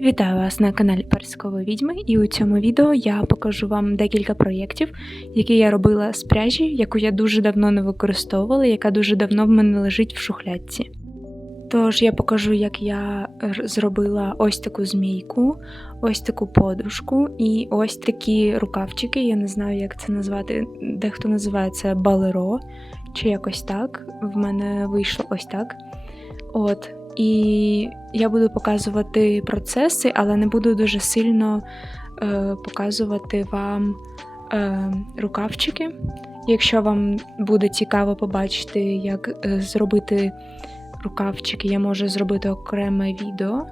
Вітаю вас на каналі Персикової відьми, і у цьому відео я покажу вам декілька проєктів, які я робила з пряжі, яку я дуже давно не використовувала, яка дуже давно в мене лежить в шухлядці. Тож я покажу, як я зробила ось таку змійку, ось таку подушку і ось такі рукавчики. Я не знаю, як це назвати. Дехто називає це балеро чи якось так. В мене вийшло ось так. От. І я буду показувати процеси, але не буду дуже сильно е, показувати вам е, рукавчики. Якщо вам буде цікаво побачити, як е, зробити рукавчики, я можу зробити окреме відео.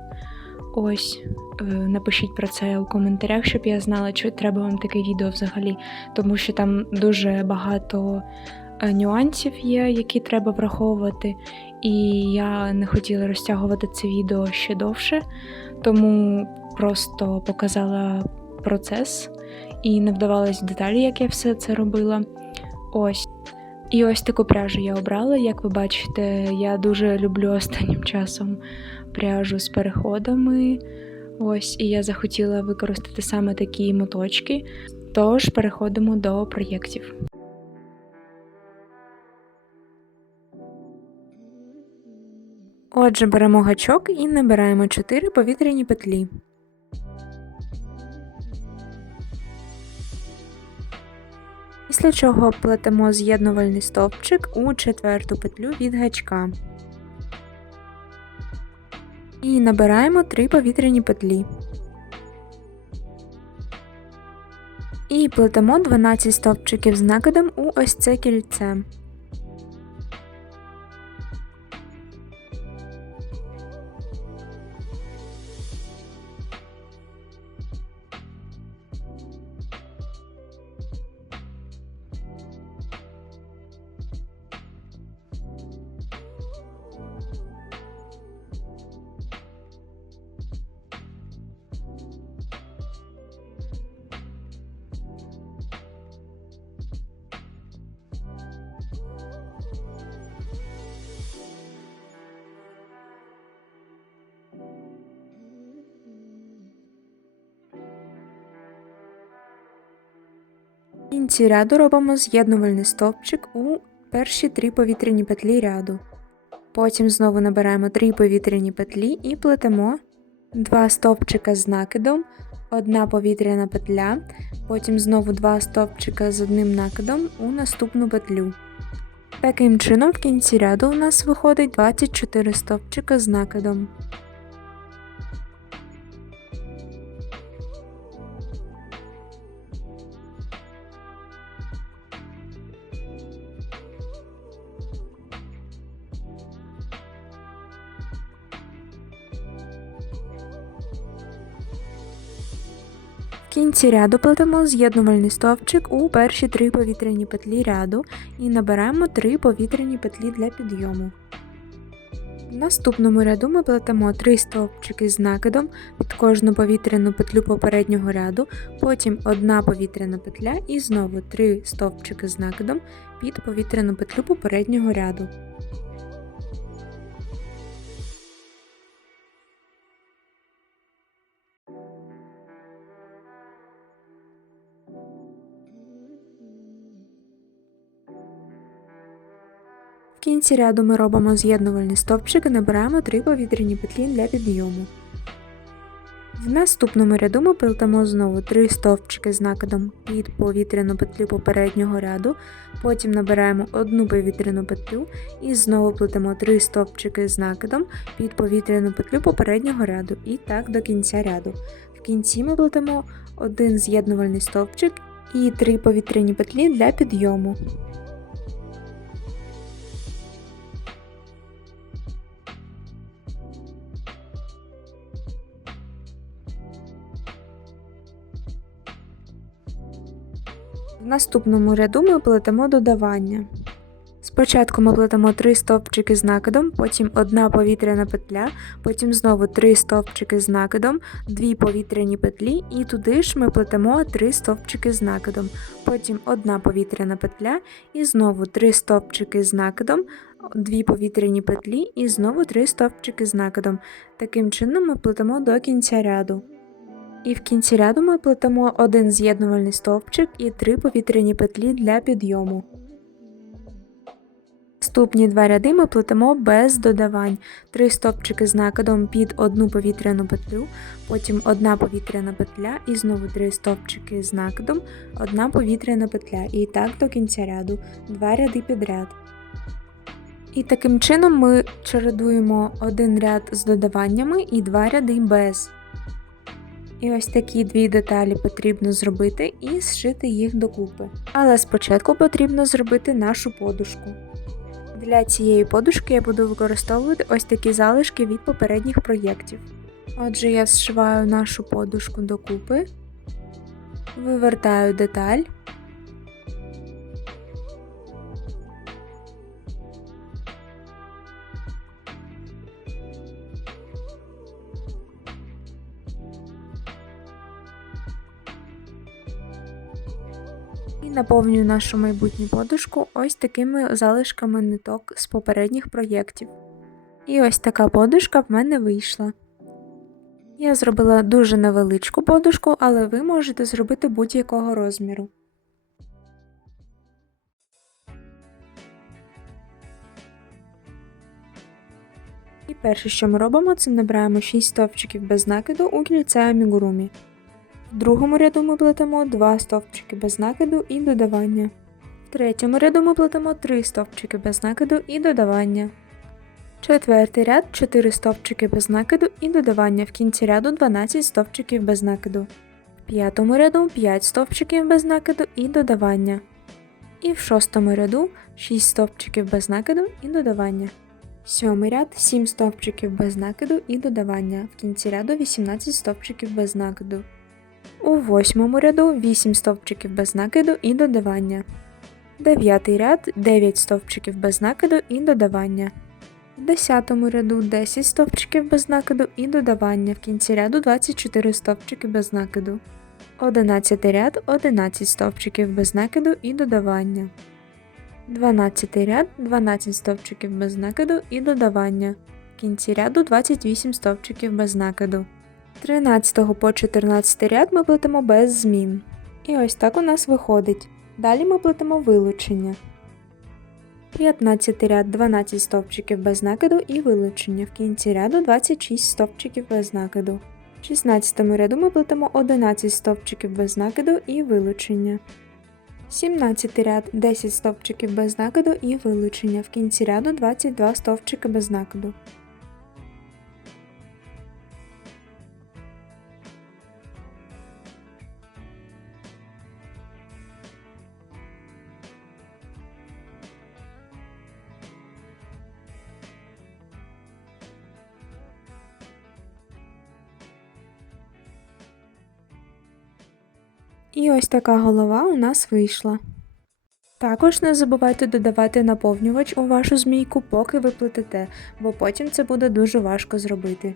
Ось, е, напишіть про це у коментарях, щоб я знала, чи треба вам таке відео взагалі, тому що там дуже багато нюансів є, які треба враховувати. І я не хотіла розтягувати це відео ще довше, тому просто показала процес і не вдавалась в деталі, як я все це робила. Ось. І ось таку пряжу я обрала. Як ви бачите, я дуже люблю останнім часом пряжу з переходами. Ось, і я захотіла використати саме такі моточки. Тож переходимо до проєктів. Отже, беремо гачок і набираємо 4 повітряні петлі. Після чого плетемо з'єднувальний стовпчик у четверту петлю від гачка. І набираємо 3 повітряні петлі. І плетемо 12 стовпчиків з накидом у ось це кільце. Кінці ряду робимо з'єднувальний стовпчик у перші три повітряні петлі ряду. Потім знову набираємо 3 повітряні петлі і плетемо 2 стовпчика з накидом, одна повітряна петля, потім знову 2 стовпчика з одним накидом у наступну петлю. Таким чином, в кінці ряду у нас виходить 24 стовпчика з накидом. Кінці ряду плетемо з'єднувальний стовпчик у перші три повітряні петлі ряду і набираємо 3 повітряні петлі для підйому. В наступному ряду ми плетемо 3 стовпчики з накидом під кожну повітряну петлю попереднього ряду, потім одна повітряна петля і знову 3 стовпчики з накидом під повітряну петлю попереднього ряду. Кінці ряду ми робимо з'єднувальний стовпчик і набираємо 3 повітряні петлі для підйому. В наступному ряду ми плетемо знову 3 стовпчики з накидом під повітряну петлю попереднього ряду, потім набираємо одну повітряну петлю і знову плетемо 3 стовпчики з накидом під повітряну петлю попереднього ряду і так до кінця ряду. В кінці ми плетемо один з'єднувальний стовпчик і 3 повітряні петлі для підйому. В наступному ряду ми плетемо додавання. Спочатку ми плетемо 3 стовпчики з накидом, потім одна повітряна петля, потім знову 3 стовпчики з накидом, 2 повітряні петлі, і туди ж ми плетемо 3 стовпчики з накидом, потім одна повітряна петля, і знову 3 стовпчики з накидом, 2 повітряні петлі, і знову 3 стовпчики з накидом. Таким чином ми плетемо до кінця ряду. І в кінці ряду ми плетемо один з'єднувальний стовпчик і 3 повітряні петлі для підйому. Наступні два ряди ми плетемо без додавань. Три стопчики з накидом під одну повітряну петлю, потім одна повітряна петля і знову три стопчики з накидом, одна повітряна петля. І так до кінця ряду, два ряди підряд. І таким чином ми чередуємо один ряд з додаваннями і два ряди без. І ось такі дві деталі потрібно зробити і зшити їх докупи. Але спочатку потрібно зробити нашу подушку. Для цієї подушки я буду використовувати ось такі залишки від попередніх проєктів. Отже, я зшиваю нашу подушку докупи, вивертаю деталь. Наповнюю нашу майбутню подушку ось такими залишками ниток з попередніх проєктів. І ось така подушка в мене вийшла. Я зробила дуже невеличку подушку, але ви можете зробити будь-якого розміру. І перше, що ми робимо, це набираємо 6 стовпчиків без накиду у кільце амігурумі. В другому ряду ми плетемо 2 стовпчики без накиду і додавання. В третьому ряду ми плетемо 3 стовпчики без накиду і додавання. Четвертий ряд 4 стовпчики без накиду і додавання. В кінці ряду 12 стовпчиків без накиду. В п'ятому ряду 5 стовпчиків без накиду і додавання. І в шостому ряду 6 стовпчиків без накиду і додавання. Сьомий ряд 7 стовпчиків без накиду і додавання. В кінці ряду 18 стовпчиків без накиду. У восьмому ряду 8 стовпчиків без накиду і додавання. Дев'ятий ряд 9 стовпчиків без накиду і додавання. В десятому ряду 10 стовпчиків без накиду і додавання. В кінці ряду 24 стовпчики без накиду. Одинадцятий ряд 11 стовпчиків без накиду і додавання. 12 ряд 12 стовпчиків без накиду і додавання. В кінці ряду 28 стовпчиків без накиду. 13 по 14 ряд ми плетемо без змін. І ось так у нас виходить. Далі ми плетемо вилучення. 15 ряд 12 стовпчиків без накиду і вилучення. В кінці ряду 26 стовпчиків без накиду. В 16 ряду ми плетемо 11 стовпчиків без накиду і вилучення. 17 ряд 10 стовпчиків без накиду і вилучення. В кінці ряду 22 стовпчики без накиду. І ось така голова у нас вийшла. Також не забувайте додавати наповнювач у вашу змійку, поки ви плетете, бо потім це буде дуже важко зробити.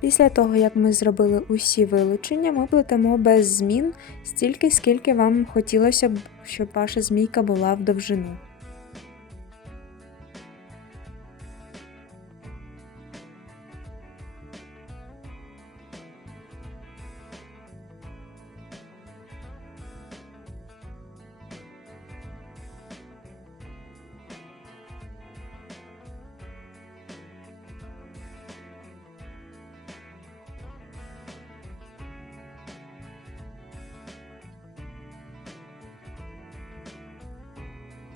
Після того, як ми зробили усі вилучення, ми плетемо без змін стільки, скільки вам хотілося б, щоб ваша змійка була в довжину.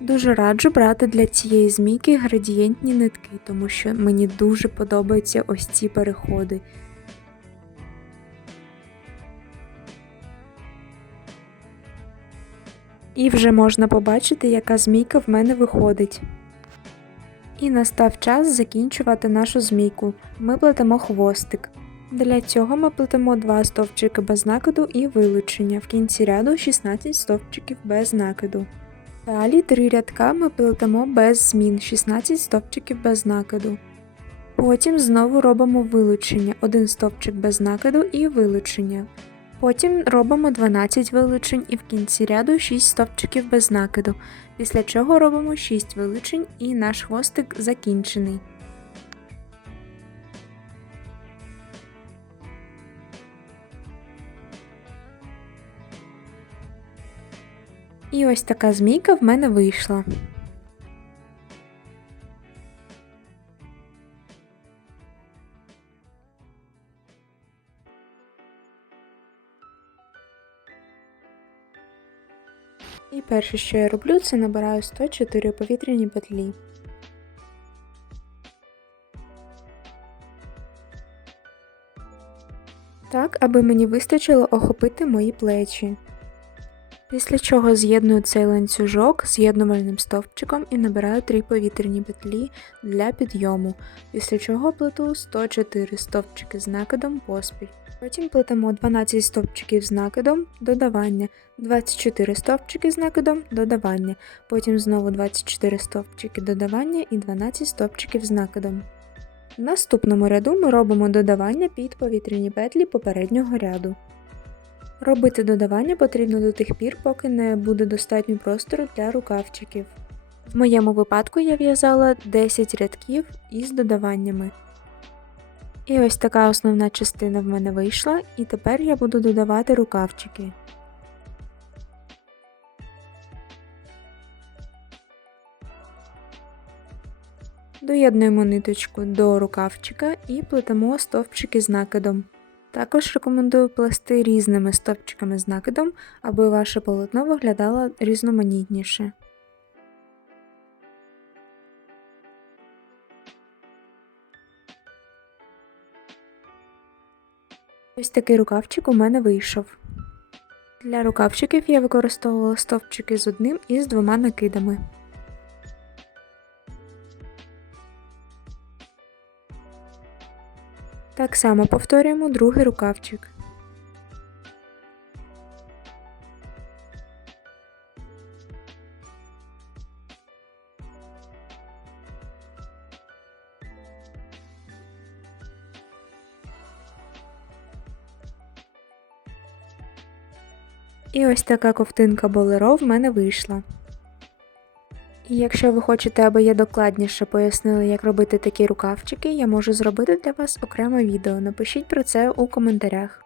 Дуже раджу брати для цієї змійки градієнтні нитки, тому що мені дуже подобаються ось ці переходи. І вже можна побачити, яка змійка в мене виходить. І настав час закінчувати нашу змійку. Ми плетемо хвостик. Для цього ми плетемо 2 стовпчики без накиду і вилучення. В кінці ряду 16 стовпчиків без накиду. Далі 3 рядка ми плетемо без змін 16 стовпчиків без накиду. Потім знову робимо вилучення, 1 стовпчик без накиду і вилучення. Потім робимо 12 вилучень і в кінці ряду 6 стовпчиків без накиду, після чого робимо 6 вилучень і наш хвостик закінчений. І ось така змійка в мене вийшла. І перше, що я роблю, це набираю 104 повітряні петлі. Так, аби мені вистачило охопити мої плечі. Після чого з'єдную цей ланцюжок з'єднувальним стовпчиком і набираю 3 повітряні петлі для підйому, після чого плету 104 стовпчики з накидом поспіль. Потім плетемо 12 стовпчиків з накидом додавання, 24 стовпчики з накидом додавання, потім знову 24 стовпчики додавання і 12 стовпчиків з накидом. В наступному ряду ми робимо додавання під повітряні петлі попереднього ряду. Робити додавання потрібно до тих пір, поки не буде достатньо простору для рукавчиків. В моєму випадку я в'язала 10 рядків із додаваннями. І ось така основна частина в мене вийшла, і тепер я буду додавати рукавчики. Доєднуємо ниточку до рукавчика і плетемо стовпчики з накидом. Також рекомендую плести різними стовпчиками з накидом, аби ваше полотно виглядало різноманітніше. Ось такий рукавчик у мене вийшов. Для рукавчиків я використовувала стовпчики з одним і з двома накидами. Так само повторюємо другий рукавчик. І ось така ковтинка болеро в мене вийшла. Якщо ви хочете, аби я докладніше пояснила, як робити такі рукавчики, я можу зробити для вас окреме відео. Напишіть про це у коментарях.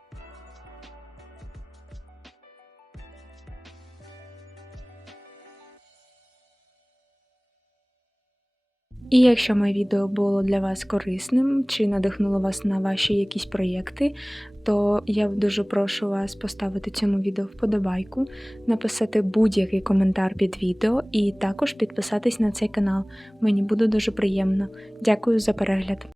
І якщо моє відео було для вас корисним чи надихнуло вас на ваші якісь проєкти, то я дуже прошу вас поставити цьому відео вподобайку, написати будь-який коментар під відео і також підписатись на цей канал. Мені буде дуже приємно. Дякую за перегляд!